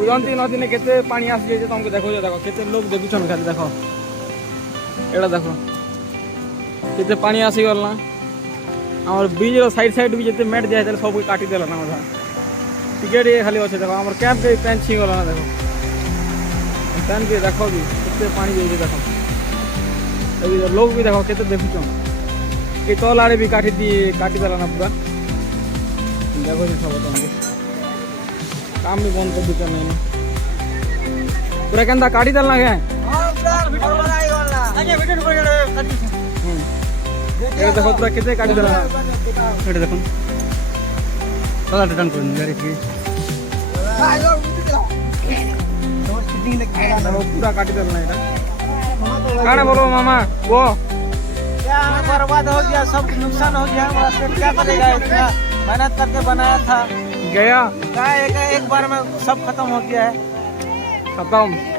उजंती नदी ने केते पानी आसी जाय तुमको देखो देखो केते लोग देखुछन खाली देखो एड़ा देखो केते पानी आसी गल ना हमर बीच रो साइड साइड भी जते मेट जाय सब काटी देला ना मजा टिकेट ये खाली अच्छे देखो हमर कैंप के पेन छी गल ना देखो पेन भी देखो भी केते पानी जाय देखो अभी लोग भी देखो केते देखुछन के तल आड़े भी काटी देला ना पूरा देखो सब तुमको काम भी बंद कर दूचा नहीं पूरा केंदा काटी देलना के ये देखो पूरा कितने काटी देला एटा देखो सारा रिटर्न कर गाड़ी की पूरा काटी देलना एटा काने बोलो मामा वो क्या बर्बाद हो गया सब नुकसान हो गया हमारा पेट क्या करेगा इतना मेहनत करके बनाया था गया क्या एक बार में सब खत्म हो गया है खत्म